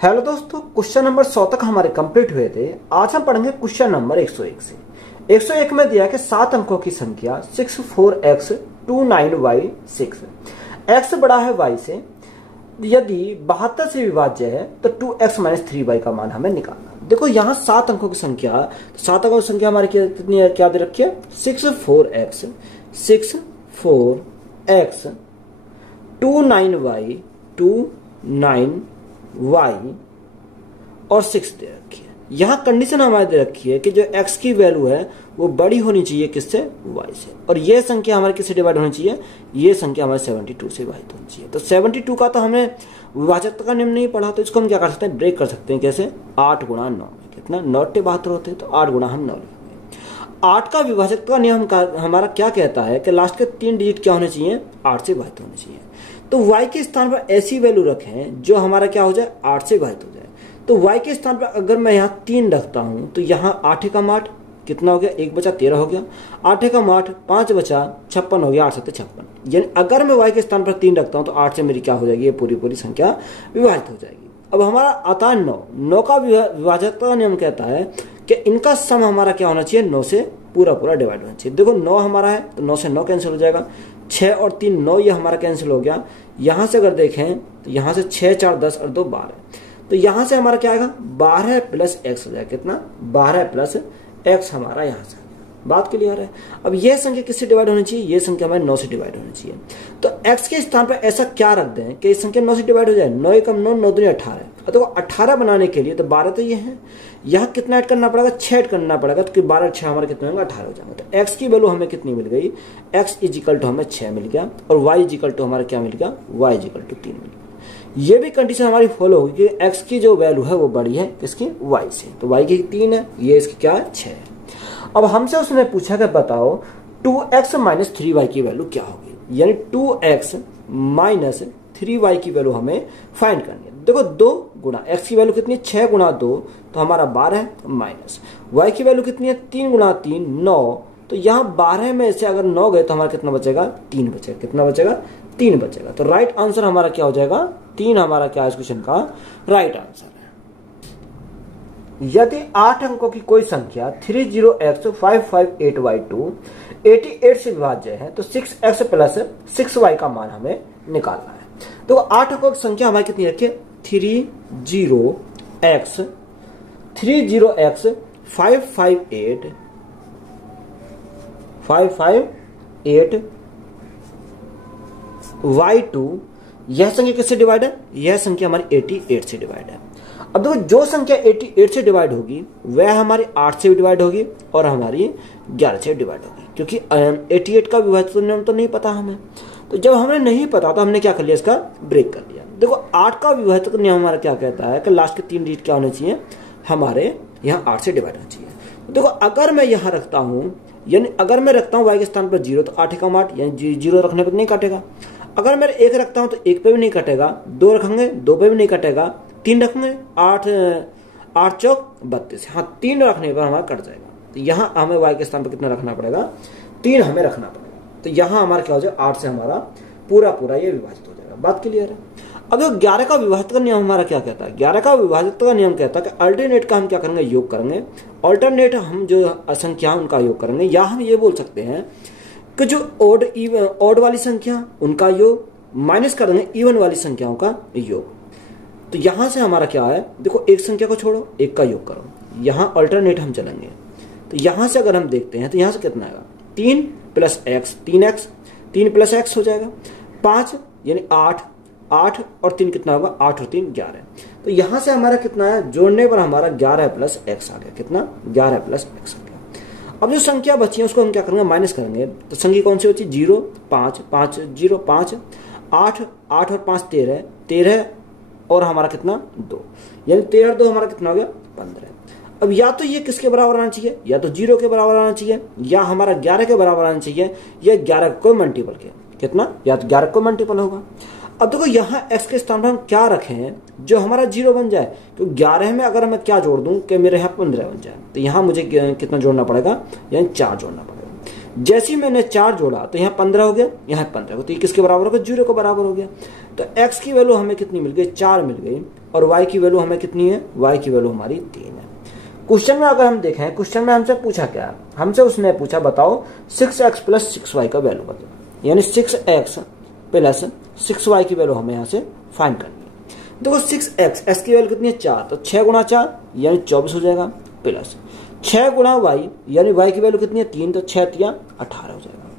Hello दोस्तों, question number 100 तक हमारे कंप्लीट हुए थे। आज हम पढ़ेंगे क्वेश्चन नंबर 101 से। 101 में दिया है कि 7 अंकों की संख्या 64x 29y6 x बड़ा है y से, यदि 72 से विभाज्य है तो 2x - 3y का मान हमें निकालना। देखो यहाँ 7 अंकों की संख्या, 7 अंकों की संख्या हमारी कितनी है, क्या दे रखी है, 64x 29y 29y और 6 दे रखी है। यहाँ कंडीशन हमारे दे रखी है कि जो x की वैल्यू है वो बड़ी होनी चाहिए किससे, y से, और ये संख्या हमारे किससे डिवाइड होनी चाहिए, ये संख्या हमारे 72 से विभाजित होनी चाहिए। तो 72 का तो हमें विभाजकता का नियम नहीं पढ़ा, तो इसको हम क्या कर सकते हैं, ब्रेक कर सकते हैं। कैसे, 8 गुणा 9, कितना 9 × 72 होते हैं, तो 8 गुणा हम 9 लिखेंगे। 8 का विभाजकता का नियम हमारा क्या कहता है कि लास्ट के 3 डिजिट क्या होने चाहिए, 8 से विभाजित होने चाहिए। तो y के स्थान पर ऐसी वैल्यू रखें जो हमारा क्या हो जाए, 8 से विभाजित हो जाए। तो y के स्थान पर अगर मैं यहाँ 3 रखता हूं तो यहाँ 8 का 8 कितना हो गया, 1 बचा 13 हो गया, 8 का 8 5 बचा 56 हो गया, 8 7 56। यानी अगर मैं y के स्थान पर 3 रखता हूं तो 8 से मेरी क्या हो जाएगी, ये पूरी संख्या विभाजित हो जाएगी। अब हमारा आता है 9 का विभाजकता का नियम कहता है कि इनका सम हमारा क्या होना चाहिए, 9 से पूरा डिवाइड होना चाहिए। देखो 9 हमारा है तो 9 से 9 कैंसिल हो जाएगा, 6 और 3 9, ये हमारा कैंसिल हो गया। यहां से अगर देखें तो यहां से 6 4 10 और 2 12, तो यहां से हमारा क्या आएगा, 12 + x हो जाएगा, कितना 12 + x हमारा यहां से। बात क्लियर है। अब यह संख्या किससे डिवाइड होनी चाहिए, ये संख्या हमारे 9 से डिवाइड होनी चाहिए। तो x के स्थान पर ऐसा क्या रख दें कि इस संख्या 9 से डिवाइड हो जाए, 9 × 9 9 दूनी 18। तो 18 बनाने के लिए तो 12 तो ये है, यहाँ कितना ऐड करना पड़ेगा, 6 ऐड करना पड़ेगा, तो 12 6 हमारे कितने होंगे, 18 हो जाएंगे। तो x की वैल्यू हमें कितनी मिल गई, x = हमें 6 मिल गया, और y = हमारा क्या मिल गया, y = 3 मिल गया। ये भी कंडीशन हमारी फॉलो होगी कि x की जो वैल्यू है वो बड़ी है किसकी, y से। तो y की 3 है, ये इसकी क्या है, 6 है। अब हमसे उसने पूछा कि बताओ 2x - 3y की वैल्यू क्या होगी, यानी 2x - 3y की वैल्यू हमें फाइंड करनी है। देखो 2 गुणा x की वैल्यू कितनी है, 6 × 2 तो हमारा 12 माइनस y की वैल्यू कितनी है, 3 × 3 9। तो यहाँ 12 में से अगर 9 गए तो हमारा कितना बचेगा, 3 बचेगा। कितना बचेगा, 3 बचेगा। तो राइट आंसर हमारा क्या हो जाएगा, 3 हमारा क्या इस क्वेश्चन का राइट आंसर है। यदि 8 अंकों की कोई संख्या 30x 558y2 88 से विभाज्य है तो 6x + 6y का मान हमें निकालना है। तो 8 अंकों की संख्या हमारी कितनी रखी है, 30x 558 y2, यह संख्या किससे डिवाइड है, यह संख्या हमारी 88 से डिवाइड है। अब देखो जो संख्या 88 से डिवाइड होगी वह हमारी 8 से भी डिवाइड होगी और हमारी 11 से डिवाइड होगी, क्योंकि 88 का विभाजन नियम तो नहीं पता हमें। तो जब हमें नहीं पता तो हमने क्या कर लिया, इसका ब्रेक कर लिया। देखो 8 का विभाजक नियम हमारा क्या कहता है कि लास्ट के 3 डिजिट क्या होने चाहिए, हमारे यहाँ 8 से डिवाइड होना चाहिए। देखो अगर मैं यहाँ रखता हूँ, यानी अगर मैं रखता हूँ y के स्थान पर 0 तो 8 का 8, यानी 0 रखने पर नहीं काटेगा। अगर मैं 1 रखता हूँ तो 1 पे भी नहीं कटेगा, 2 रखेंगे 2 पे भी नहीं कटेगा, 3 रखेंगे 8 चौक 32, हाँ 3 रखने पर हमारा कट जाएगा। तो यहाँ हमें y के स्थान पर कितना रखना पड़ेगा, 3 हमें रखना पड़ेगा। तो यहाँ हमारा क्या हो जाए, 8 से हमारा पूरा ये विभाजित हो जाएगा। बात क्लियर है। अब 11 का विभाजक का नियम हमारा क्या कहता है, 11 का विभाजक का नियम कहता है कि अल्टरनेट का हम क्या करेंगे, योग करेंगे। अल्टरनेट हम जो असंख्या उनका योग करेंगे, या हम ये बोल सकते हैं कि जो ओड वाली संख्या उनका योग माइनस करेंगे इवन वाली संख्याओं का योग। तो यहां से हमारा क्या है, देखो एक संख्या को छोड़ो, एक का योग करो, यहाँ अल्टरनेट हम चलेंगे। तो यहां से अगर हम देखते हैं तो यहां से कितना आएगा, 3 + x 3x, 3 + x हो जाएगा 5, यानी 8 और 3 कितना होगा, 8 और 3 11। तो यहां से हमारा कितना है, जोड़ने पर हमारा 11 + x आ गया, कितना 11 + x आ गया। अब जो संख्या बची है उसको हम क्या करेंगे, माइनस करेंगे। तो संख्या कौन सी बची, 0 5 5 0 5 8 और 5 13 और हमारा कितना 2, यानी 13 और 2 हमारा कितना हो गया 15। अब या तो ये किसके बराबर आना चाहिए, या तो 0 के बराबर आना चाहिए, या हमारा 11 के बराबर आना चाहिए, या 11 को मल्टीपल के कितना, या तो 11 को मल्टीपल होगा। अब देखो यहाँ x के स्थान पर हम क्या रखें जो हमारा 0 बन जाए, क्योंकि 11 में अगर मैं क्या जोड़ दूं कि मेरे यहाँ 15 बन जाए, तो यहाँ मुझे कितना जोड़ना पड़ेगा, यानी 4 जोड़ना पड़ेगा। जैसे ही मैंने 4 जोड़ा तो यहाँ 15 हो गया, यहाँ 15 हो, तो ये किसके बराबर हो गया? 0 के बराबर हो गया। तो x की वैल्यू हमें कितनी मिल गई? 4 मिल गई। और y की वैल्यू हमें कितनी है? y की वैल्यू हमारी 3 है। क्वेश्चन में अगर हम देखें, क्वेश्चन में हमसे पूछा क्या? हमसे उसने पूछा बताओ 6x प्लस 6y का वैल्यू बताओ, यानी 6x प्लस 6y की वैल्यू हमें यहाँ से फाइंड करनी है। देखो 6x, x की वैल्यू कितनी है? 4, तो 6 गुणा 4 यानी 24 हो जाएगा, प्लस 6 गुणा y यानी y की वैल्यू कितनी है? 3, तो 6 तिया 18 हो जाएगा।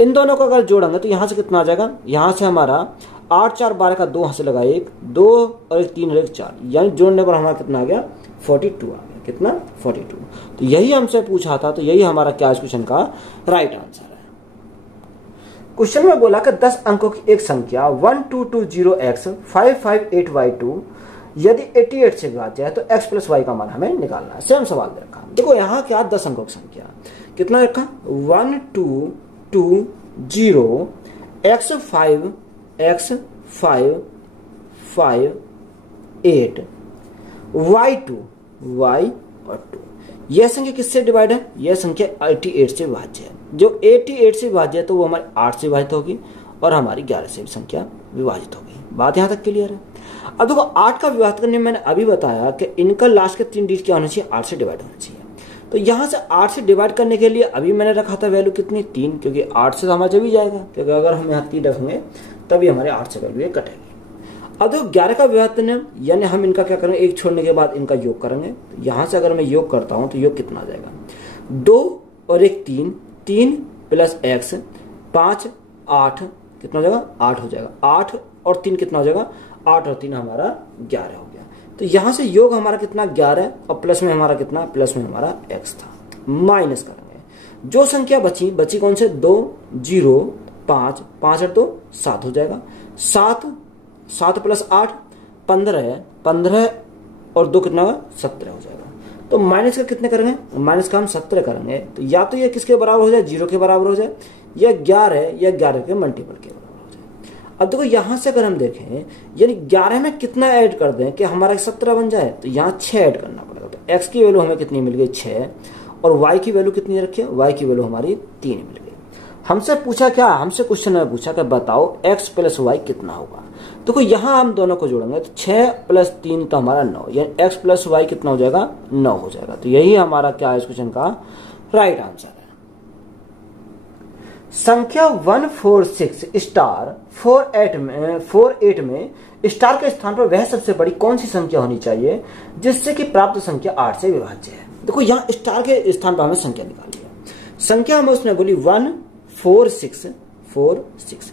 इन दोनों को अगर जोड़ेंगे तो यहाँ से कितना आ जाएगा? यहाँ से हमारा 8 4 12 का 2 यहाँ से लगा 1 2 और 1 3 और 1 4, यानी जोड़ने पर हमारा कितना आ गया? 42 आ गया। कितना? 42। तो यही हमसे पूछा था, तो यही हमारा क्या इस क्वेश्चन का राइट आंसर है। क्वेश्चन में बोला कि 10 अंकों की एक संख्या 1220x 558y2 यदि 88 से विभाज्य है तो x प्लस y का मान हमें निकालना है। सेम सवाल दे रखा। देखो यहाँ क्या 10 अंकों की संख्या कितना रखा? 1220 x 5 5 8 y2 y और 2। यह संख्या किससे डिवाइड है? यह संख्या 88 से विभाज्य है। जो 88 से विभाज्य है तो वो हमारी 8 से विभाजित होगी और हमारी 11 से भी संख्या विभाजित होगी। बात यहाँ तक क्लियर है। अब देखो 8 का विभाजित करने में मैंने अभी बताया कि इनका लास्ट के 3 डिजिट क्या होना चाहिए? 8 से डिवाइड होना चाहिए। तो यहाँ से 8 से डिवाइड करने के लिए अभी मैंने रखा था वैल्यू कितनी? 3, क्योंकि 8 से तो हमारा जब ही जाएगा, क्योंकि अगर हम यहाँ 3 रखेंगे तभी हमारे 8 से वैल्यू कटेगी। अब देखो 11 का विभाजित करने यानी हम इनका क्या करेंगे? 1 छोड़ने के बाद इनका योग करेंगे। तो यहाँ से अगर मैं योग करता हूँ तो योग कितना आ जाएगा? 2 और 1 3, 3 प्लस x 5 8 कितना हो जाएगा? 8 हो जाएगा। 8 और 3 कितना हो जाएगा? 8 और 3 हमारा 11 हो गया। तो यहाँ से योग हमारा कितना? 11 और प्लस में हमारा कितना? प्लस में हमारा x था। माइनस करेंगे, जो संख्या बची कौन से? 2 0 5 5 और 2 7 हो जाएगा। 7 प्लस 8 15 15 और 2 कितना होगा? 17 हो जाएगा। तो माइनस का कितने करेंगे? माइनस का हम 17 करेंगे। तो या तो ये किसके बराबर हो जाए? 0 के बराबर हो जाए, या 11 के मल्टीपल के बराबर हो जाए। अब देखो यहाँ से अगर हम देखें यानी 11 में कितना ऐड कर दें कि हमारा 17 बन जाए, तो यहाँ 6 ऐड करना पड़ेगा। तो x की वैल्यू हमें कितनी मिल गई? 6। और y की वैल्यू कितनी रखी है? y की वैल्यू हमारी 3 मिल गई। हमसे पूछा क्या? हमसे क्वेश्चन में पूछा कि बताओ x प्लस y कितना होगा। देखो यहाँ हम दोनों को जोड़ेंगे तो 6 प्लस 3 तो हमारा 9, यानी x प्लस y कितना हो जाएगा? 9 हो जाएगा। तो यही हमारा क्या है इस क्वेश्चन का राइट आंसर है। संख्या 146 स्टार 48 में स्टार के स्थान पर वह सबसे बड़ी कौन सी संख्या होनी चाहिए जिससे कि प्राप्त संख्या 8 से विभाज्य है। देखो यहाँ स्टार के स्थान पर हमें संख्या निकाली है। संख्या हमें उसने बोली 146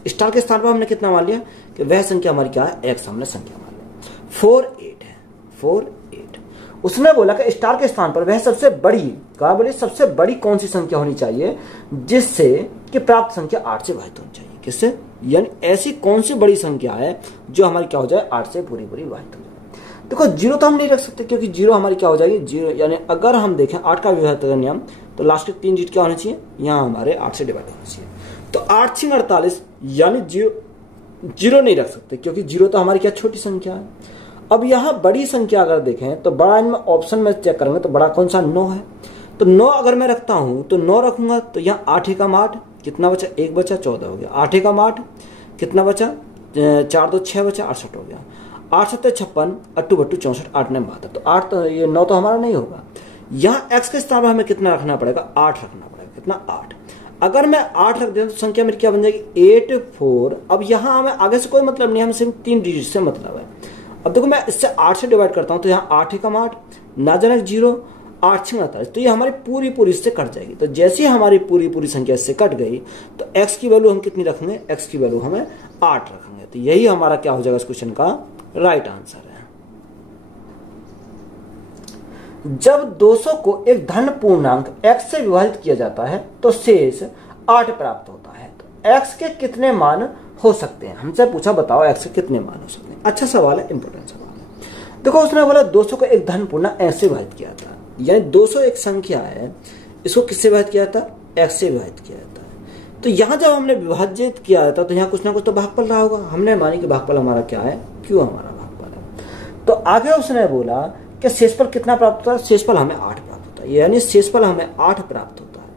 स्टार के स्थान पर हमने कितना मान लिया कि वह संख्या हमारी क्या है? x हमने संख्या मान लिया। 48 है, 48। उसने बोला कि स्टार के स्थान पर वह सबसे बड़ी, कहा बोले सबसे बड़ी कौन सी संख्या होनी चाहिए जिससे कि प्राप्त संख्या 8 से विभाजित होनी चाहिए। किससे? यानी ऐसी कौन सी बड़ी संख्या है जो हमारी क्या हो जाए? 8 से पूरी विभाजित हो जाए। देखो 0 तो हम नहीं रख सकते, क्योंकि 0 हमारी क्या हो जाएगी? 0, यानी अगर हम देखें 8 का विभाजित करने हम तो लास्ट के 3 डिजिट क्या होने चाहिए? यहाँ हमारे 8 से डिवाइड होना चाहिए। तो 8 6 48, यानी 0 नहीं रख सकते, क्योंकि 0 तो हमारी क्या छोटी संख्या है। अब यहाँ बड़ी संख्या अगर देखें तो बड़ा इनमें ऑप्शन में चेक करेंगे तो बड़ा कौन सा? 9 है। तो 9 अगर मैं रखता हूं तो 9 रखूंगा तो यहाँ 8 एकम 8 कितना बचा? 1 बचा, 14 हो गया। 8 एकम 8 कितना बचा? 4 2 6 बचा, 68 हो गया। 8 7 56 8 2 64 8 9 72। तो 8 तो ये 9 तो हमारा नहीं होगा। यहाँ x के स्थान पर हमें कितना रखना पड़ेगा? 8 रखना पड़ेगा। कितना? 8। अगर मैं 8 रख दें तो संख्या मेरी क्या बन जाएगी? 84। अब यहाँ हमें आगे से कोई मतलब नहीं, हमें सिर्फ 3 डिजिट से मतलब है। अब देखो मैं इससे 8 से डिवाइड करता हूं तो यहाँ 8 एकम 8 ना जनक 0 8 6 48, तो ये हमारी पूरी इससे कट जाएगी। तो जैसे ही हमारी पूरी संख्या इससे कट गई तो x की वैल्यू हम कितनी रखेंगे? x की वैल्यू हमें 8 रखेंगे। तो यही हमारा क्या हो जाएगा इस क्वेश्चन का राइट आंसर है। जब 200 को एक धन पूर्णांक x से विभाजित किया जाता है तो शेष 8 प्राप्त होता है। तो x के कितने मान हो सकते हैं? हमसे पूछा बताओ x के कितने मान हो सकते हैं। अच्छा सवाल है, इंपॉर्टेंट सवाल है। देखो उसने बोला 200 को एक धन पूर्णांक x से विभाजित किया था, यानी 200 एक संख्या है, इसको किससे विभाजित किया था? x से विभाजित किया था। तो यहाँ जब हमने विभाजित किया था तो यहाँ कुछ ना कुछ तो भागफल रहा होगा। हमने मानी कि भागफल हमारा क्या है? q हमारा भागफल है। तो आगे उसने बोला कि शेषफल कितना प्राप्त होता है? शेषफल हमें 8 प्राप्त होता है, यानी शेषफल हमें 8 प्राप्त होता है।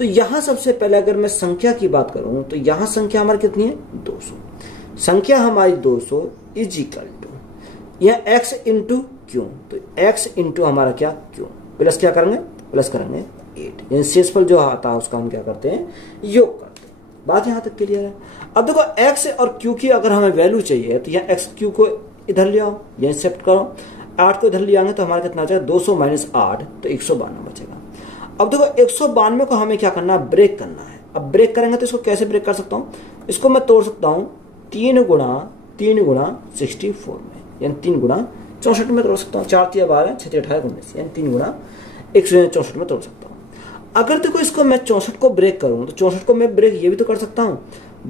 तो यहां सबसे पहले अगर मैं संख्या की बात करूं तो यहां संख्या हमारी कितनी है 200। संख्या हमारी 200 इज इक्वल टू यह x इंटू क्यू, तो x इंटू हमारा क्या क्यू प्लस क्या करेंगे प्लस करेंगे 8, यानी शेषफल जो आता है उसका हम क्या करते हैं योग करते हैं। बात यहां तक क्लियर है। अब देखो x और q की अगर हमें वैल्यू चाहिए तो यह x q को इधर ले आओ, यानी शिफ्ट करो, 8 को इधर ले आएंगे तो हमारा कितना बचेगा 200 माइनस 8 तो 192 बचेगा। अब देखो 192 को हमें क्या करना है ब्रेक करना है। अब ब्रेक करेंगे तो इसको कैसे ब्रेक कर सकता हूँ, इसको मैं तोड़ सकता हूँ 3 गुणा 64 में, यानी 3 गुणा 64 में तोड़ सकता हूँ। 4 3 12 6 18 19, यानी 3 गुणा 164 में तोड़ सकता हूँ। अगर देखो इसको मैं 64 को ब्रेक करूँ तो 64 को मैं ब्रेक ये भी तो कर सकता हूँ,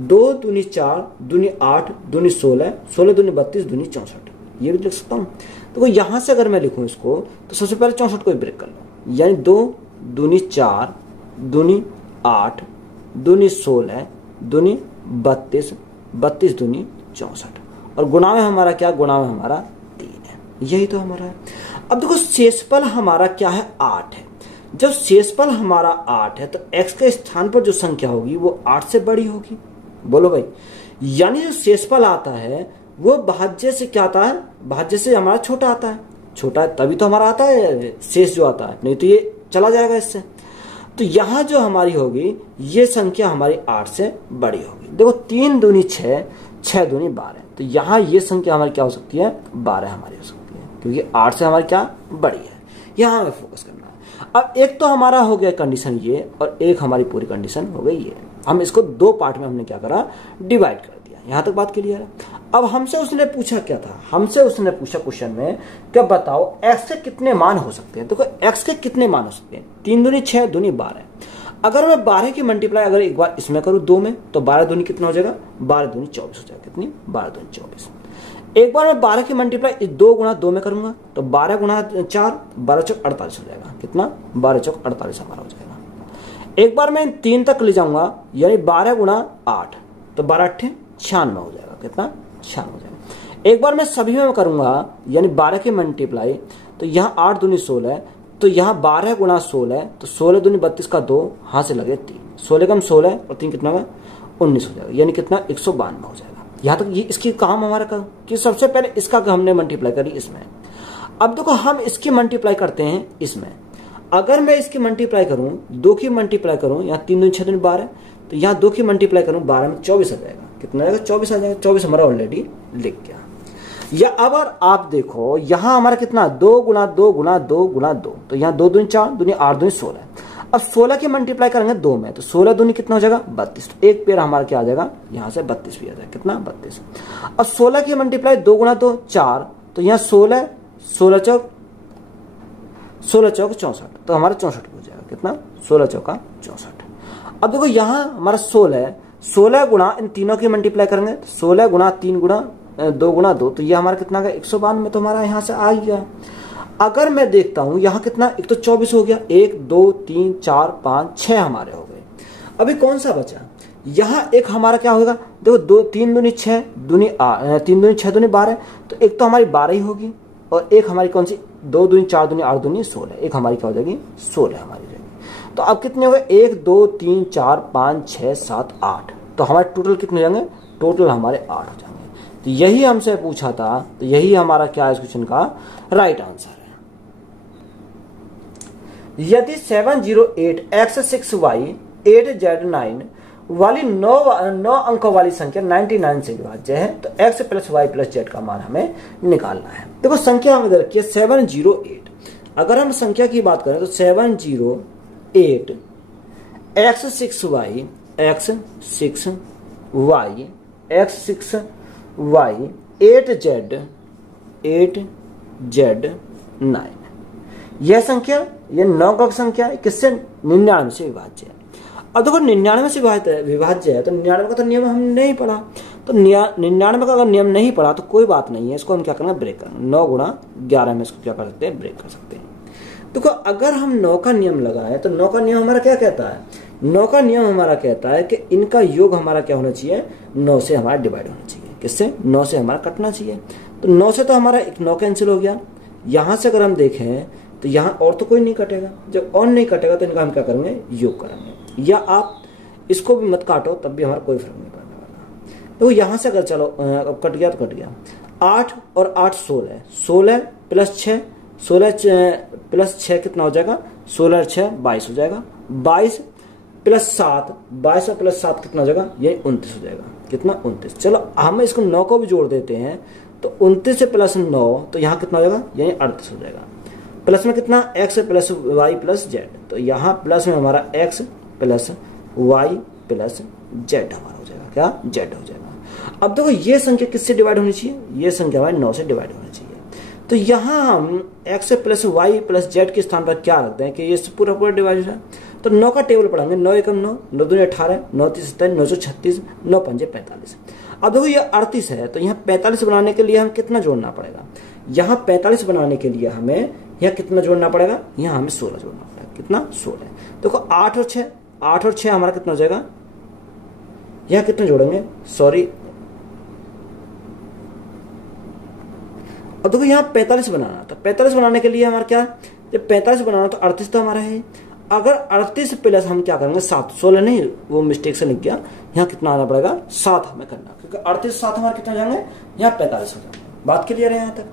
2 दूनी 4 दूनी 8 दूनी 16 16 दूनी 32 दूनी 64, ये भी लिख सकता हूँ। तो यहां से अगर मैं लिखूं इसको तो सबसे पहले 64 को ब्रेक कर लो, यानी 2 दूनी 4 दूनी 8 दूनी 16 दूनी 32 32 दूनी 64, और गुणा में हमारा क्या, गुणा में हमारा 3 है, यही तो हमारा है। अब देखो शेषफल हमारा क्या है 8 है। जब शेषफल हमारा 8 है तो x के स्थान पर जो संख्या होगी वो 8 से बड़ी होगी। बोलो भाई, यानी जो शेषफल आता है वो भाज्य से क्या आता है, भाज्य से हमारा छोटा आता है, छोटा है तभी तो हमारा आता है शेष जो आता है, नहीं तो ये चला जाएगा इससे। तो यहां जो हमारी होगी ये संख्या हमारी 8 से बड़ी होगी। देखो 3 दूनी 6 6 दूनी 12, तो यहाँ ये संख्या हमारी क्या हो सकती है 12 हमारी हो सकती है, क्योंकि 8 से हमारी क्या बड़ी है। यहाँ हमें फोकस करना है। अब एक तो हमारा हो गया कंडीशन ये, और एक हमारी पूरी कंडीशन हो गई ये। हम इसको 2 पार्ट में हमने क्या करा डिवाइड कर दिया। यहाँ तक बात क्लियर है। अब हमसे उसने पूछा क्या था, हमसे उसने पूछा क्वेश्चन में क्या बताओ x के कितने मान हो सकते हैं। देखो x के कितने मान हो सकते हैं, 3 दूनी 6 दूनी 12। अगर मैं 12 की मल्टीप्लाई अगर एक बार इसमें करूँ 2 में तो 12 दूनी कितना हो जाएगा 12 दूनी 24 हो जाएगा। कितनी 12 दूनी 24। एक बार मैं 12 की मल्टीप्लाई 2 गुणा 2 में करूंगा तो 12 गुणा 4 12 चौक 48 हो जाएगा। कितना 12 चौक 48 हमारा हो जाएगा। एक बार मैं 3 तक ले जाऊंगा यानी 12 गुणा 8 तो 12 8 96 हो जाएगा। कितना 96 हो जाएगा। एक बार मैं सभी में करूंगा यानी 12 की मल्टीप्लाई तो यहाँ 8 दूनी 16, तो यहाँ 12 गुणा 16 तो 16 दूनी 32 का 2 हाथ से लगे 3, 16 कम 16 और 3 कितना होगा 19 हो जाएगा, यानी कितना 192 हो जाएगा। यहाँ तक ये इसकी काम हमारा कर कि सबसे पहले इसका हमने मल्टीप्लाई करी इसमें। अब देखो हम इसकी मल्टीप्लाई करते हैं इसमें। अगर मैं इसकी मल्टीप्लाई करूं 2 की मल्टीप्लाई करूं, यहाँ 3 दूनी 6 दूनी 12, तो यहाँ 2 की मल्टीप्लाई करूं 12 में 24 आ जाएगा। कितना आएगा 24 आ जाएगा। 24 हमारा ऑलरेडी लिख गया। या अब आप देखो यहाँ हमारा कितना 2 गुणा 2 गुणा 2 गुणा 2, तो यहाँ 2 दूनी 4 दूनी 8 दूनी 16। अब 16 की मल्टीप्लाई करेंगे 2 में तो 16 दूनी कितना हो जाएगा 32, तो एक पेड़ हमारा क्या आ जाएगा यहाँ से 32 भी आ जाएगा। कितना 32। अब 16 की मल्टीप्लाई 2 गुणा 2 4, तो यहाँ 16 16 चौक 64, तो हमारा 64 हो जाएगा। कितना 16 चौका 64। अब देखो यहाँ हमारा 16 गुणा इन तीनों की मल्टीप्लाई करेंगे 16 गुणा 3 गुणा 2 गुणा 2, तो ये हमारा कितना का 192, तो हमारा यहाँ से आ गया। अगर मैं देखता हूं यहाँ कितना एक तो 24 हो गया, 1 2 3 4 5 6 हमारे हो गए। अभी कौन सा बचा, यहाँ एक हमारा क्या होगा देखो 2 3 दूनी 6 दूनी 3 दूनी 6 दूनी 12, तो एक तो हमारी 12 ही होगी, और एक हमारी कौन सी 2 दूनी 4 दूनी 8 दूनी 16, एक हमारी क्या हो जाएगी 16 हमारी जाएगी। तो अब कितने हो गए 1 2 3 4 5 6 7 8, तो हमारे टोटल कितने हो जाएंगे, टोटल हमारे 8 हो जाएंगे। तो यही हमसे पूछा था, तो यही हमारा क्या है इस क्वेश्चन का राइट आंसर है। यदि 708x6y 8z9 वाली 9 अंकों वाली संख्या 99 से विभाज्य है तो x plus y plus z का मान हमें निकालना है। देखो संख्या हमें रखी है 708। अगर हम संख्या की बात करें तो 708 x6y x6y x6y 8z9, यह संख्या ये 9 अंक संख्या किससे 99 से विभाज्य है। अब देखो 99 से विभाज्य है तो 99 का तो नियम हमने नहीं पढ़ा, तो 99 का अगर नियम नहीं पढ़ा तो कोई बात नहीं है, इसको हम क्या करेंगे ब्रेक करेंगे। 9 गुणा 11 में इसको क्या कर सकते हैं ब्रेक कर सकते हैं। देखो अगर हम 9 का नियम लगाए तो 9 का नियम हमारा क्या कहता है, 9 का नियम हमारा कहता है कि इनका योग हमारा क्या होना चाहिए 9 से हमारा डिवाइड होना चाहिए। किससे 9 से हमारा कटना चाहिए। तो 9 से तो हमारा एक 9 कैंसिल हो गया। यहां से अगर हम देखें तो यहाँ और तो कोई नहीं कटेगा, जब और नहीं कटेगा तो इनका हम क्या करेंगे योग करेंगे। या आप इसको भी मत काटो तब भी हमारा कोई फर्क नहीं पड़ने वाला। तो यहाँ से अगर चलो अब कट गया तो कट गया। 8 और 8 16, 16 प्लस 6, 16 प्लस 6 कितना हो जाएगा, 16 और 6 22 हो जाएगा। 22 प्लस 7, 22 और प्लस 7 कितना हो जाएगा, ये 29 हो जाएगा। कितना, 29। चलो हम इसको 9 को भी जोड़ देते हैं तो 29 से प्लस 9 तो यहाँ कितना हो जाएगा, यही 38 हो जाएगा। प्लस में कितना, x plus y plus z, तो यहाँ प्लस में हमारा x plus y plus z हमारा हो जाएगा, क्या, z हो जाएगा। अब देखो ये संख्या किससे डिवाइड होनी चाहिए, ये संख्या हमारी 9 से डिवाइड होनी चाहिए। तो यहाँ हम x plus y plus z के स्थान पर क्या रखते हैं कि ये पूरा पूरा डिवाइड है। तो 9 का टेबल पढ़ाएंगे, 9 एकम 9, 9 दूनी 18, 9 तीस 27, 9 36, 9 पंजे 45। अब देखो ये 38 है तो यहाँ 45 बनाने के लिए हम कितना जोड़ना पड़ेगा, यहाँ 45 बनाने के लिए हमें यहाँ कितना जोड़ना पड़ेगा, यहाँ हमें 16 जोड़ना पड़ेगा। कितना, 16। देखो 8 और 6, 8 और 6 हमारा कितना हो जाएगा, यहाँ कितना जोड़ेंगे, सॉरी, अब देखो यहाँ 45 बनाना, तो 45 बनाने के लिए हमारा क्या, जब 45 बनाना तो 38 तो हमारा है। अगर 38 प्लस हम क्या करेंगे 7, 16 नहीं, वो मिस्टेक से लिख गया, यहाँ कितना आना पड़ेगा 7 हमें करना, क्योंकि 38 7 हमारे कितना जाएंगे, यहाँ 45 हो जाएंगे। बात क्लियर है यहाँ तक।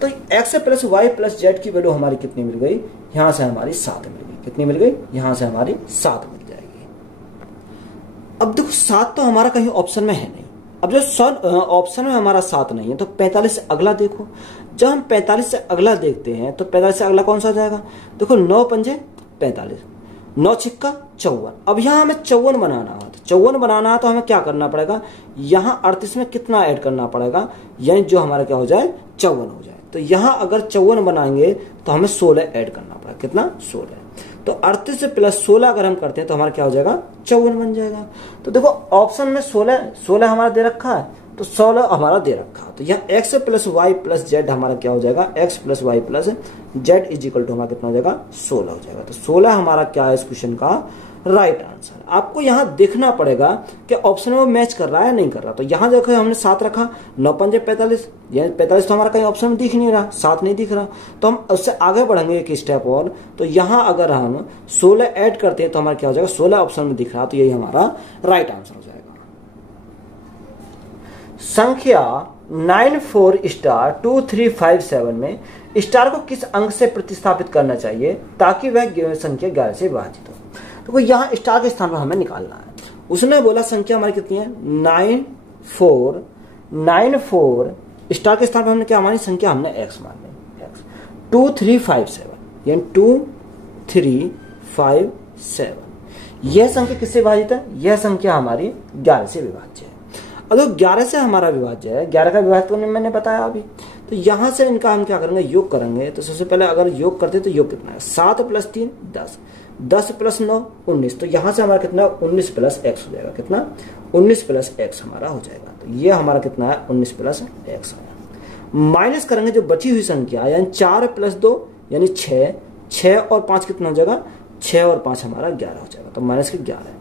तो x plus y plus z की वैल्यू हमारी कितनी मिल गई, यहाँ से हमारी 7 मिल गई। कितनी मिल गई, यहाँ से हमारी 7 मिल जाएगी। अब देखो 7 तो हमारा कहीं ऑप्शन में है नहीं। अब जो ऑप्शन में हमारा 7 नहीं है तो 45 से अगला देखो। जब हम 45 से अगला देखते हैं तो 45 से अगला कौन सा जाएगा, देखो 9 पंजे 45, 9 छिक्का 54। अब यहाँ हमें 54 बनाना है, तो 54 बनाना है तो हमें क्या करना पड़ेगा, यहाँ 38 में कितना ऐड करना पड़ेगा, यानी जो हमारा क्या हो जाए 54 हो जाए। तो यहाँ अगर 54 बनाएंगे तो हमें 16 ऐड करना पड़ेगा। कितना, 16। तो 38 से प्लस 16 अगर हम करते हैं तो हमारा क्या हो जाएगा, 54 बन जाएगा। तो देखो ऑप्शन में 16 हमारा दे रखा है, तो 16 हमारा दे रखा है। तो यहाँ x plus Y plus Z हमारा क्या हो जाएगा, x plus Y plus Z is equal to हमारा कितना हो जाएगा, 16 हो जाएगा। तो 16 हमारा क्या है इस क्वेश्चन का राइट आंसर। आपको यहाँ देखना पड़ेगा कि ऑप्शन में वो मैच कर रहा है या नहीं कर रहा। तो यहाँ देखो हमने 7 रखा, 9 पंजे 45, यानी 45 तो हमारा कहीं ऑप्शन में दिख नहीं रहा, 7 नहीं दिख रहा। तो हम उससे आगे बढ़ेंगे एक स्टेप और, तो यहाँ अगर हम 16 ऐड करते हैं तो हमारा क्या हो जाएगा, 16 ऑप्शन में दिख रहा, तो यही हमारा राइट आंसर हो जाएगा। संख्या 94 स्टार 2357 में स्टार को किस अंक से प्रतिस्थापित करना चाहिए ताकि वह संख्या 11 से विभाजित हो। तो यहाँ स्टार के स्थान पर हमें निकालना है। उसने बोला संख्या हमारी कितनी है, 94 स्टार के स्थान पर हमने क्या, हमारी संख्या हमने x मान ली, 2357 यानी 2357। यह संख्या किससे विभाजित है, यह संख्या हमारी 11 से विभाज्य है। अगर 11 से हमारा विभाज्य है, 11 का विभाज्य तो मैंने बताया अभी। तो यहां से इनका हम क्या करेंगे, योग करेंगे। तो सबसे पहले अगर योग करते तो योग कितना है, 7 प्लस 3 10, 10 प्लस 9 19। तो यहां से हमारा कितना 19 प्लस x हो जाएगा। कितना, 19 प्लस x हमारा हो जाएगा। तो ये हमारा कितना है, 19 प्लस x आया। माइनस करेंगे जो बची हुई संख्या यानी 4 प्लस 2 यानी 6, 6 और 5 कितना हो जाएगा, 6 और 5 हमारा 11 हो जाएगा। तो माइनस के 11 है।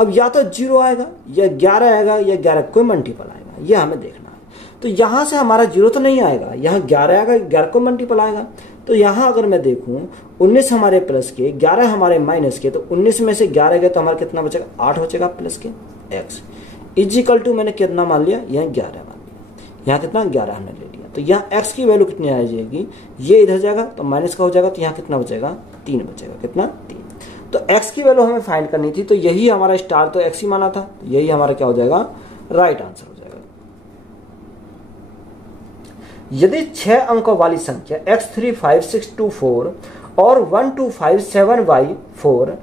अब या तो 0 आएगा या 11 आएगा या 11 कोई मल्टीपल आएगा, ये हमें देखना है। तो यहां से हमारा 0 तो नहीं आएगा, यहाँ 11 आएगा, 11 को मल्टीपल आएगा। तो यहाँ अगर मैं देखूं 19 हमारे प्लस के, 11 हमारे माइनस के, तो 19 में से 11 गए तो हमारा कितना बचेगा, 8 हो जाएगा प्लस के x इजिकल टू मैंने कितना मान लिया, यहाँ 11 मान लिया, यहाँ कितना 11 हमने ले लिया। तो यहाँ x की वैल्यू कितनी आ जाएगी, ये इधर जाएगा तो माइनस का हो जाएगा, तो यहाँ कितना बचेगा 3 बचेगा। कितना 3। तो x की वैल्यू हमें फाइंड करनी थी, तो यही हमारा स्टार तो x ही माना था, यही हमारा क्या हो जाएगा राइट आंसर हो जाएगा। यदि 6 अंकों वाली संख्या x35624 और 1257y4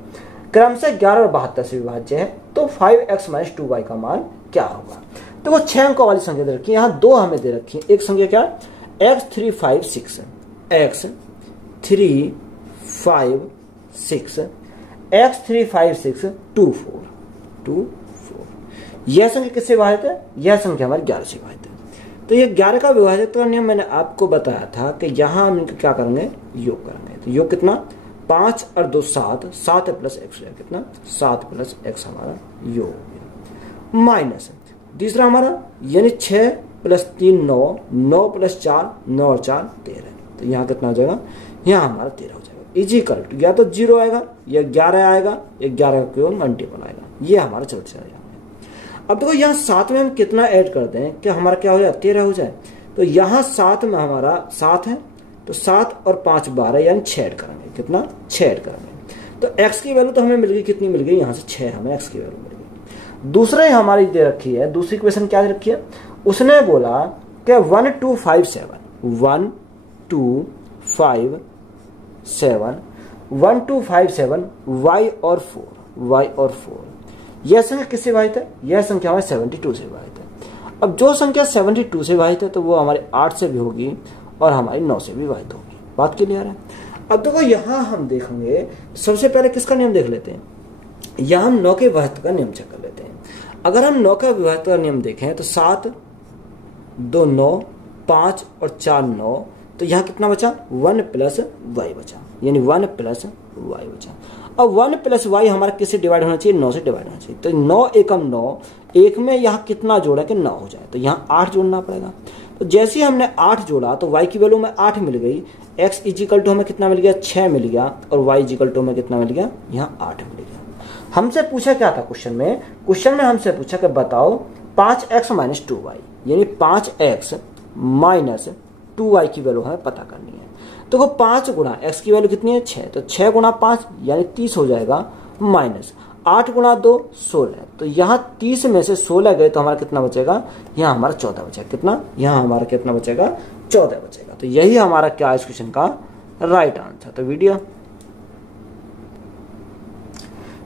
क्रमशः 11 और 72 से विभाज्य है तो 5x - 2y का मान क्या होगा। तो वो 6 अंकों वाली संख्या दे रखी है, यहाँ 2 हमें दे रखी है। एक संख्या क्या, x356 x35624 यह संख्या किससे विभाजित है, यह संख्या हमारी 11 से विभाजित है। तो ये 11 का विभाजित का नियम मैंने आपको बताया था कि यहाँ हम इनका क्या करेंगे, योग करेंगे। तो योग कितना, 5 और 2 7, 7 प्लस x कितना 7 प्लस x हमारा योग हो गया। माइनस तीसरा हमारा यानी 6 प्लस 3 9, 9 प्लस 4 9 और 4 13। तो यहाँ कितना हो जाएगा, यहाँ हमारा 13 हो जाएगा। इजिकल टू या तो 0 आएगा या 11 आएगा या 11 का कोई मल्टीपल आएगा, ये हमारा चलते चला जाएगा। अब देखो यहाँ 7 में हम कितना ऐड कर दें कि हमारा क्या हो जाए, 13 हो जाए। तो यहाँ 7 में हमारा 7 है, तो 7 और 5 12 यानी 6 ऐड करेंगे। कितना? 6 ऐड करेंगे। तो x की वैल्यू तो हमें मिल गई, कितनी मिल गई? यहाँ से 6 हमें x की वैल्यू मिल गई। दूसरे हमारी दे रखी है, दूसरी क्वेश्चन क्या दे रखी है, उसने बोला कि 1 2 5 7 1 2 5 7 1 2 5 7 y और 4 यह संख्या किससे विभाजित है? यह संख्या हमारे 72 से विभाजित है। अब जो संख्या 72 से विभाजित है तो वो हमारे 8 से भी होगी और हमारी 9 से भी विभाजित होगी। बात क्लियर है? अब देखो यहाँ हम देखेंगे, सबसे पहले किसका नियम देख लेते हैं। यहाँ हम 9 के विभाजित का नियम चेक कर लेते हैं। अगर हम 9 का विभाजित का नियम देखें तो 7 2 9 5 और 4 9, तो यहाँ कितना बचा? 1 प्लस y बचा, यानी 1 प्लस y बचा। अब 1 प्लस y हमारा किससे डिवाइड होना चाहिए? 9 से डिवाइड होना चाहिए। तो 9 एकम 9, एक में यहाँ कितना जोड़ा कि 9 हो जाए, तो यहाँ 8 जोड़ना पड़ेगा। तो जैसे ही हमने 8 जोड़ा तो y की वैल्यू में 8 मिल गई, x इजिकल टू हमें कितना मिल गया? 6 मिल गया, और y इजिकल टू हमें कितना मिल गया? यहाँ 8 मिल गया। हमसे पूछा क्या था क्वेश्चन में? क्वेश्चन में हमसे पूछा कि बताओ 5x माइनस 2y, यानी 5x माइनस 2y की वैल्यू हमें पता करनी है। तो वो 5 गुणा x की वैल्यू कितनी है? 6, तो 6 गुणा 5 यानी 30 हो जाएगा, माइनस 8 गुणा 2 16। तो यहाँ 30 में से 16 गए तो हमारा कितना बचेगा? यहाँ हमारा 14 बचेगा। कितना? यहाँ हमारा कितना बचेगा? 14 बचेगा। तो यही हमारा क्या इस क्वेश्चन का राइट आंसर। तो वीडियो,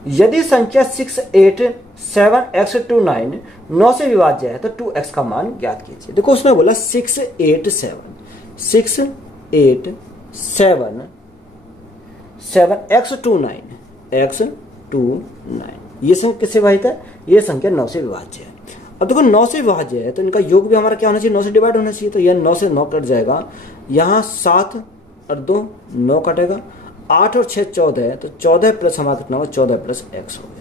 यदि संख्या 6 8 7 x 2 9 9 से विभाज्य है तो 2x का मान ज्ञात कीजिए। देखो उसने बोला 6 8 7 x 2 9 ये संख्या किससे विभाजित है? ये संख्या 9 से विभाज्य है। अब देखो 9 से विभाज्य है तो इनका योग भी हमारा क्या होना चाहिए? 9 से डिवाइड होना चाहिए। तो यह 9 से 9 कट जाएगा, यहाँ 7 और 2 9 कटेगा, 8 और 6 14 है, तो 14 प्लस हमारा कितना होगा? 14 प्लस x हो गया।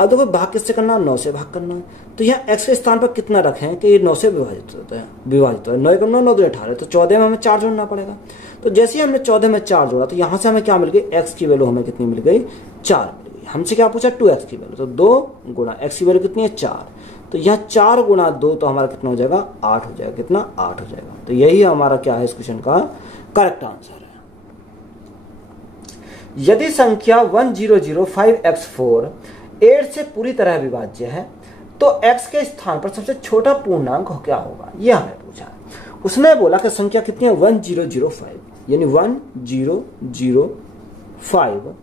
अब देखो भाग किससे करना? 9 से भाग करना है। तो यहाँ x के स्थान पर कितना रखें कि ये 9 से विभाजित होता है? 9 एकम 9 9 2 18, तो 14 में हमें 4 जोड़ना पड़ेगा। तो जैसे ही हमने 14 में 4 जोड़ा तो यहाँ से हमें क्या मिल गई? x की वैल्यू हमें कितनी मिल गई? 4 मिल गई। हमसे क्या पूछा? 2x की वैल्यू, तो 2 गुणा x की वैल्यू कितनी है? 4, तो यहाँ 4 गुणा 2 तो हमारा कितना हो जाएगा? 8 हो जाएगा। कितना? 8 हो जाएगा। तो यही हमारा क्या है इस क्वेश्चन का करेक्ट आंसर है। यदि संख्या 1005x4 8 से पूरी तरह विभाज्य है तो x के स्थान पर सबसे छोटा पूर्णांक क्या होगा? यह हमें पूछा है। उसने बोला कि संख्या कितनी है? 1005, यानी 1005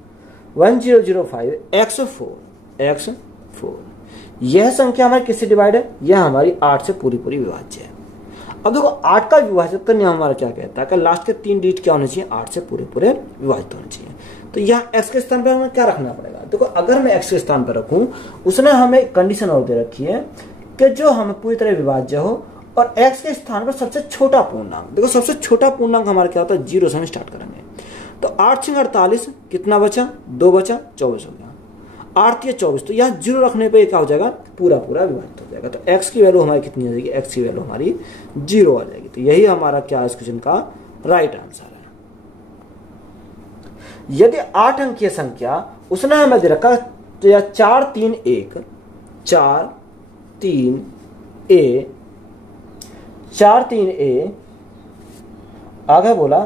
x4 यह संख्या हमारी किससे डिवाइड है? यह हमारी 8 से पूरी विभाज्य है। अब देखो 8 का विभाजक नियम हमारा क्या कहता है कि लास्ट के 3 डिजिट क्या होने चाहिए? 8 से पूरे विभाजित होने चाहिए। तो यहाँ x के स्थान पर हमें क्या रखना पड़ेगा? देखो अगर मैं x के स्थान पर रखूं, उसने हमें कंडीशन और दे रखी है कि जो हमें पूरी तरह विभाज्य हो और x के स्थान पर सबसे छोटा पूर्णांक। देखो सबसे छोटा पूर्णांक हमारा क्या होता है? 0 से हम स्टार्ट करेंगे। तो 8 6 48, कितना बचा? 2 बचा, 24 हो गया। 8 3 24, तो यहाँ 0 रखने पे क्या हो जाएगा? पूरा विभाजित हो जाएगा। तो x की वैल्यू हमारी कितनी आ जाएगी? x की वैल्यू हमारी 0 आ जाएगी। तो यही हमारा क्या इस क्वेश्चन का राइट आंसर है। यदि 8 अंकीय संख्या उसने हमें दे रखा 4 3 1 आगे बोला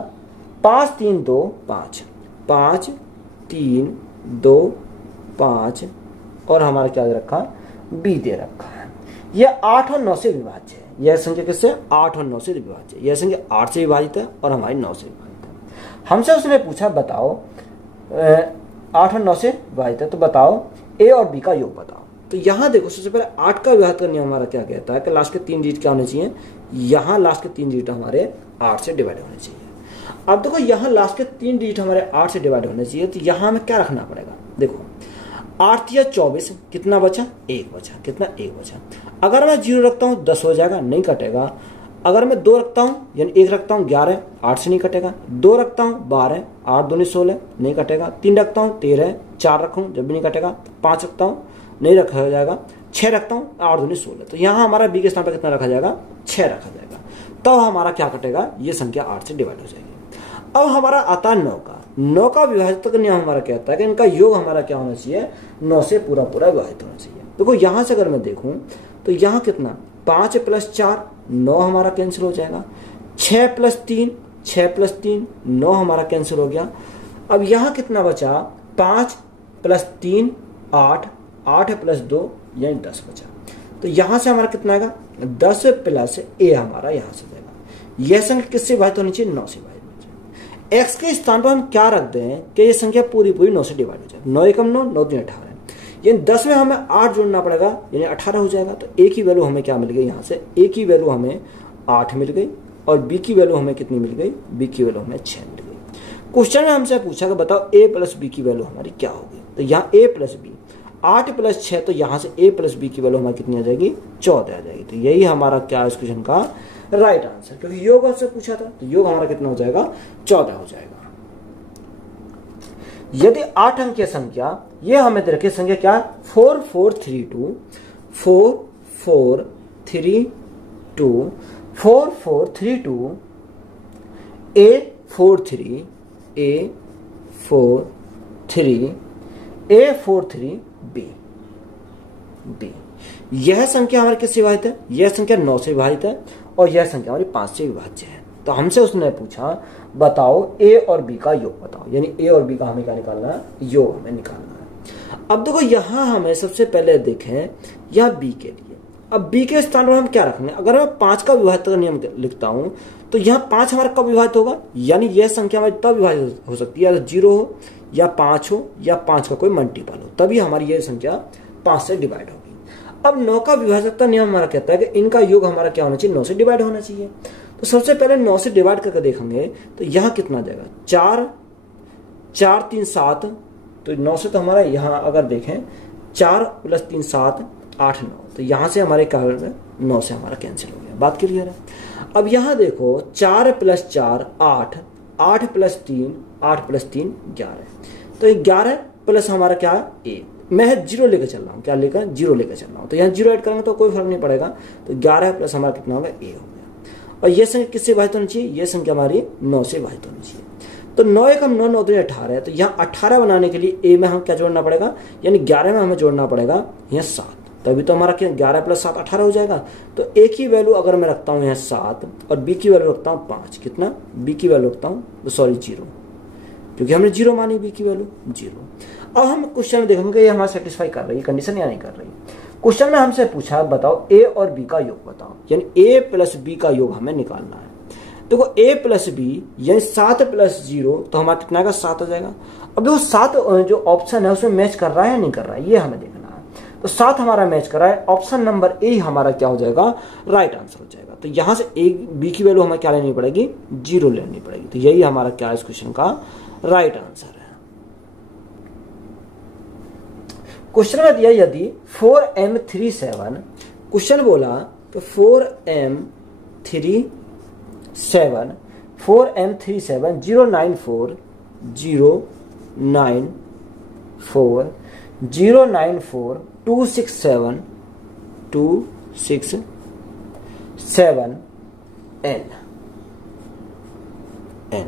5 3 2 5 5 3 2 5 और हमारा क्या दे रखा? b दे रखा है। यह 8 और 9 से विभाज्य है। यह संख्या किससे? 8 और 9 से विभाज्य है। यह संख्या 8 से विभाजित है और हमारी 9 से विभाजित है। हमसे उसने पूछा बताओ 8 और 9 से विभाजित है, तो बताओ a और b का योग बताओ। तो यहाँ देखो सबसे पहले 8 का विभाजन का नियम हमारा क्या कहता है कि लास्ट के 3 डिजिट क्या होने चाहिए? यहाँ लास्ट के 3 डिजिट हमारे 8 से डिवाइड होने चाहिए। अब देखो यहाँ लास्ट के 3 डिजिट हमारे 8 से डिवाइड होने चाहिए, तो यहाँ हमें क्या रखना पड़ेगा? देखो 8 या 24, कितना बचा? 1 बचा। कितना? 1 बचा। अगर मैं 0 रखता हूँ 10 हो जाएगा, नहीं कटेगा। अगर मैं 2 रखता हूँ यानी 1 रखता हूँ 11, 8 से नहीं कटेगा। 2 रखता हूँ 12, 8 दूनी 16, नहीं कटेगा। 3 रखता हूँ 13, 4 रखूँ जब भी नहीं कटेगा। 5 रखता हूँ, नहीं रखा हो जाएगा। 6 रखता हूँ, 8 दूनी 16, तो यहाँ हमारा b के स्थान पर कितना रखा जाएगा? 6 रखा जाएगा। तब हमारा क्या कटेगा? ये संख्या 8 से डिवाइड हो जाएगी। अब हमारा आता है 9 का। 9 का विभाजित का नियम हमारा कहता है कि इनका योग हमारा क्या होना चाहिए, 9 से पूरा पूरा विभाजित होना चाहिए। देखो यहां से अगर मैं देखूं तो यहाँ कितना 5 + 4 9 हमारा कैंसिल हो जाएगा। 6 + 3 6 + 3 9 हमारा कैंसिल हो गया। अब यहाँ कितना बचा 5 + 3 8 8 + 2 यानी 10 बचा। तो यहां से हमारा कितना आएगा 10 + a हमारा यहां से जाएगा। यह संख्या किससे विभाजित होनी चाहिए, 9 से विभाजित होनी चाहिए। x के स्थान पर हम क्या रख दें कि ये संख्या पूरी पूरी 9 से डिवाइड हो जाए। 9 एकम 9 9 3 18 यानी 10 में हमें 8 जोड़ना पड़ेगा यानी 18 हो जाएगा। तो a की वैल्यू हमें क्या मिल गई, यहाँ से a की वैल्यू हमें 8 मिल गई और b की वैल्यू हमें कितनी मिल गई, b की वैल्यू हमें 6 मिल गई। क्वेश्चन में हमसे पूछा कि बताओ a + b की वैल्यू हमारी क्या होगी। तो यहाँ a + b 8 + 6 तो यहाँ से a + b की वैल्यू हमारी कितनी आ जाएगी, 14 आ जाएगी। तो यही हमारा क्या इस क्वेश्चन का राइट आंसर, क्योंकि योग आपसे पूछा था तो योग हमारा कितना हो जाएगा, 14 हो जाएगा। यदि 8 अंक की संख्या ये हमें दे रखी संख्या क्या 4432 4432 4432 A43 A43 A43 B यह संख्या हमारे किससे विभाजित है, यह संख्या 9 से विभाजित है और यह संख्या हमारी 5 से विभाज्य है। तो हमसे उसने पूछा बताओ a और b का योग बताओ, यानी a और b का हमें क्या निकालना है, योग हमें निकालना है। अब देखो यहां हमें सबसे पहले देखें यह b के लिए। अब b के स्थान पर हम क्या रखेंगे, अगर मैं 5 का विभाजित का नियम लिखता हूं तो यहाँ 5 हमारा कब विभाजित होगा, यानी यह संख्या हमारी तब विभाजित हो सकती है या 0 हो या 5 हो या 5 का कोई मल्टीपल हो, तभी हमारी यह संख्या 5 से डिवाइड होगी। अब 9 का विभाजक का नियम हमारा कहता है कि इनका योग हमारा क्या होना चाहिए, 9 से डिवाइड होना चाहिए। तो सबसे पहले 9 से डिवाइड करके देखेंगे तो यहाँ कितना आ जाएगा 4 4 3 7। तो 9 से तो हमारा यहाँ अगर देखें 4 + 3 7 8 9, तो यहाँ से हमारे क्या 9 से हमारा कैंसिल हो गया। बात क्लियर है। अब यहाँ देखो 4 + 4 8 8 + 3 8 + 3 11। तो 11 प्लस हमारा क्या है 1, मैं 0 लेकर चल रहा हूँ, क्या लेकर 0 लेकर चल रहा हूँ। तो यहाँ 0 ऐड करेंगे तो कोई फर्क नहीं पड़ेगा। तो 11 प्लस हमारा कितना होगा a हो गया। और ये संख्या किससे विभाजित होनी चाहिए, ये संख्या हमारी 9 से विभाजित होनी चाहिए। तो 9 एकम 9 9 3 18 है। तो यहाँ 18 बनाने के लिए a में हम क्या जोड़ना पड़ेगा, यानी 11 में हमें जोड़ना पड़ेगा यहाँ 7, तभी तो हमारा क्या 11 + 7 18 हो जाएगा। तो a की वैल्यू अगर मैं रखता हूँ यहाँ 7 और b की वैल्यू रखता हूँ 5, कितना b की वैल्यू रखता हूँ सॉरी 0, क्योंकि हमने 0 मानी b की वैल्यू 0। अब हम क्वेश्चन में देखेंगे ये हमारा सेटिस्फाई कर रही है कंडीशन या नहीं कर रही। क्वेश्चन में हमसे पूछा बताओ a और b का योग बताओ, यानी a + b का योग हमें निकालना है। देखो a + b यानी 7 + 0 तो हमारा कितना आएगा 7 हो जाएगा। अब देखो 7 जो ऑप्शन है उसमें मैच कर रहा है या नहीं कर रहा है, ये हमें देखना है। तो 7 हमारा मैच कर रहा है, ऑप्शन नंबर ए हमारा क्या हो जाएगा, राइट आंसर हो जाएगा। तो यहां से b की वैल्यू हमें क्या लेनी पड़ेगी, 0 लेनी पड़ेगी। तो यही हमारा क्या इस क्वेश्चन का राइट आंसर है। क्वेश्चन में दिया यदि 4m37, क्वेश्चन बोला तो 4m37 094 267 n।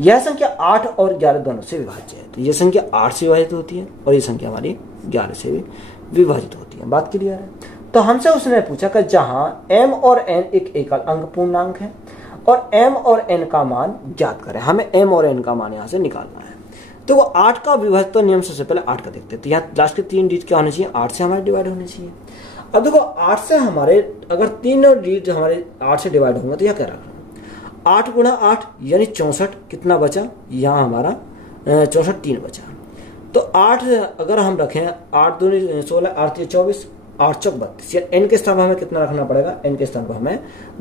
यह संख्या 8 और 11 दोनों से विभाज्य है। तो यह संख्या 8 से विभाजित होती है और यह संख्या हमारी 11 से भी विभाजित होती है। बात क्लियर है। तो हमसे उसने पूछा कि जहां m और n एक एकल अंक पूर्णांक है और m और n का मान ज्ञात करें, हमें m और n का मान यहां से निकालना है। तो वो 8 का विभाजित नियम सबसे पहले 8 का देखते हैं। तो यहाँ लास्ट के 3 डिजिट क्या होने चाहिए, 8 से हमारे डिवाइड होने चाहिए। अब देखो 8 से हमारे अगर 3 डिजिट हमारे 8 से डिवाइड होंगे तो यह क्या रखना 8 × 8 यानी 64, कितना बचा यहाँ हमारा 64 3 बचा। तो 8 अगर हम रखें 8 2 16 8 3 24 8 चौक 32, या n के स्थान पर हमें कितना रखना पड़ेगा, n के स्थान पर हमें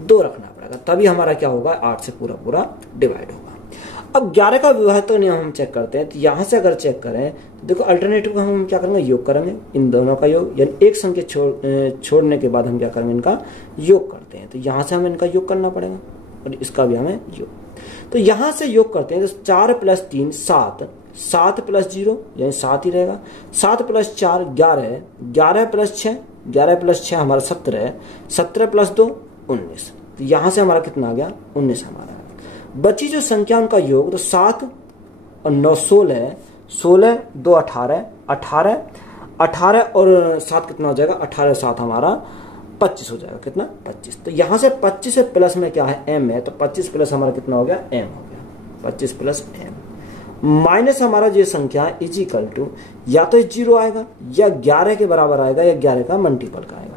2 रखना पड़ेगा, तभी हमारा क्या होगा 8 से पूरा पूरा डिवाइड होगा। अब 11 का विभाजित नियम हम चेक करते हैं। तो यहाँ से अगर चेक करें तो देखो अल्टरनेटिव का हम क्या करेंगे, योग करेंगे इन दोनों का योग, यानी एक संख्या छोड़ने के बाद हम क्या करेंगे इनका योग करते हैं। तो यहाँ से हमें इनका योग करना पड़ेगा और इसका भी हमें योग। तो यहाँ से योग करते हैं तो 4 + 3 7 7 + 0 यानी 7 ही रहेगा। 7 + 4 11 11 + 6 11 + 6 हमारा 17 17 + 2 19। तो यहाँ से हमारा कितना आ गया 19 हमारा। बची जो संख्या उनका योग, तो 7 और 9 16, 16 2 18, 18 18 और 7 कितना हो जाएगा, 18 और 7 हमारा 25 हो जाएगा। कितना, 25। तो यहां से 25 से प्लस में क्या है, m है, तो 25 प्लस हमारा कितना हो गया, m हो गया। 25 प्लस m माइनस हमारा ये संख्या इज इक्वल टू, या तो 0 आएगा या 11 के बराबर आएगा या 11 का मल्टीपल का आएगा।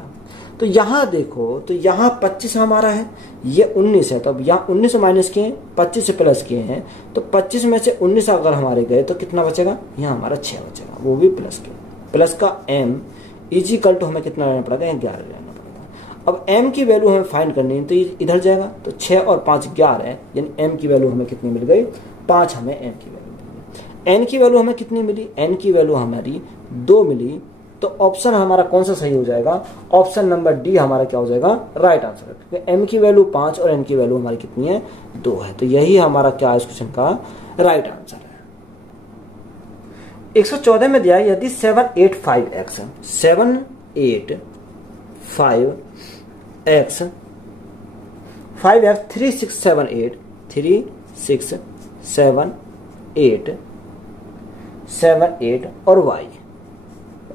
तो यहां देखो, तो यहां 25 हमारा है, ये 19 है, तो अब यहाँ 19 माइनस किए, 25 से प्लस किए हैं, तो 25 में से 19 अगर हमारे गए तो कितना बचेगा, यहाँ हमारा 6 बचेगा, वो भी प्लस के। प्लस का m इज इक्वल टू हमें कितना लेना पड़ेगा, 11 लेना पड़ेगा। अब m की वैल्यू हमें फाइंड करनी है, तो इधर जाएगा, तो 6 और 5 11 है, यानी m की वैल्यू हमें कितनी मिल गई, 5 हमें m की वैल्यू मिली। n की वैल्यू हमें कितनी मिली, n की वैल्यू हमारी 2 मिली। तो ऑप्शन हमारा कौन सा सही हो जाएगा, ऑप्शन नंबर डी हमारा क्या हो जाएगा, राइट आंसर है, क्योंकि m की वैल्यू 5 और n की वैल्यू हमारी कितनी है, 2 है। तो यही हमारा क्या है इस क्वेश्चन का राइट आंसर है। 114 में दिया यदि 785x 785x 5x 3678 3678 78 और y,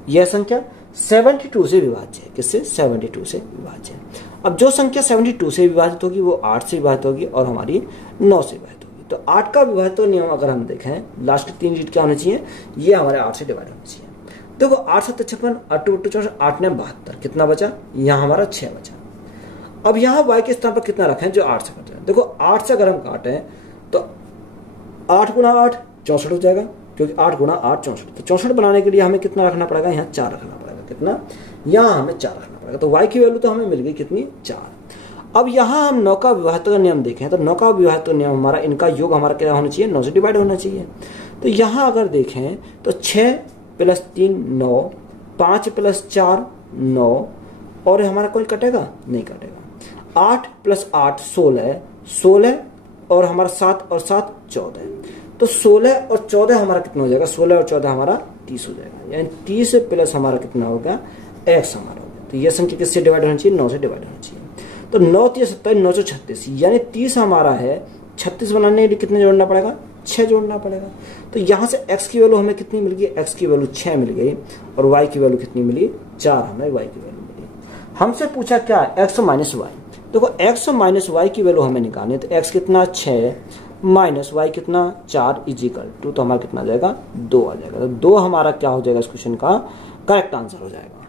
यह संख्या 72 से विभाज्य है। किससे, 72 से विभाज्य है। अब जो संख्या 72 से विभाजित होगी वो 8 से विभाजित होगी और हमारी 9 से विभाजित होगी। तो 8 का विभाजित नियम अगर हम देखें, लास्ट के 3 डिजिट क्या होने चाहिए, ये हमारे 8 से डिवाइड होने चाहिए। देखो 8 7 56, 8 2 64, 8 9 72, कितना बचा, यहाँ हमारा 6 बचा। अब यहाँ y के स्थान पर कितना रखें, जो 8 से कट जाए। देखो 8 से अगर हम काटें तो 8 गुणा 8 64 हो जाएगा, क्योंकि 8 गुणा 8 64। तो 64 बनाने के लिए हमें कितना रखना पड़ेगा, यहाँ 4 रखना पड़ेगा। कितना, यहाँ हमें 4 रखना पड़ेगा। तो y की वैल्यू तो हमें मिल गई कितनी, 4। अब यहाँ हम 9 का विभाजित का नियम देखें, तो 9 का विभाजित का नियम हमारा, इनका योग हमारा क्या होना चाहिए, 9 से डिवाइड होना चाहिए। तो यहाँ अगर देखें तो 6 प्लस 3 9, 5 प्लस 4 9, और हमारा कोई कटेगा नहीं कटेगा। 8 प्लस 8 16, 16 और हमारा 7 और 7 14, तो 16 और 14 हमारा कितना हो जाएगा, 16 और 14 हमारा 30 हो जाएगा, यानी 30 प्लस हमारा कितना होगा, x हमारा होगा। तो यह संख्या किससे डिवाइड होनी चाहिए, 9 से डिवाइड होनी चाहिए। तो 9 3 27 936, यानी 30 हमारा है, 36 बनाने के लिए कितने जोड़ना पड़ेगा, 6 जोड़ना पड़ेगा। तो यहाँ से x की वैल्यू हमें कितनी मिल गई, x की वैल्यू 6 मिल गई, और y की वैल्यू कितनी मिली, 4 हमें y की वैल्यू मिली। हमसे पूछा क्या, x माइनस वाई। देखो x माइनस वाई की वैल्यू हमें निकालनी, तो x कितना 6 माइनस y कितना 4 इज इक्वल टू, तो हमारा कितना आ जाएगा, 2 आ जाएगा। तो 2 हमारा क्या हो जाएगा इस क्वेश्चन का करेक्ट आंसर हो जाएगा।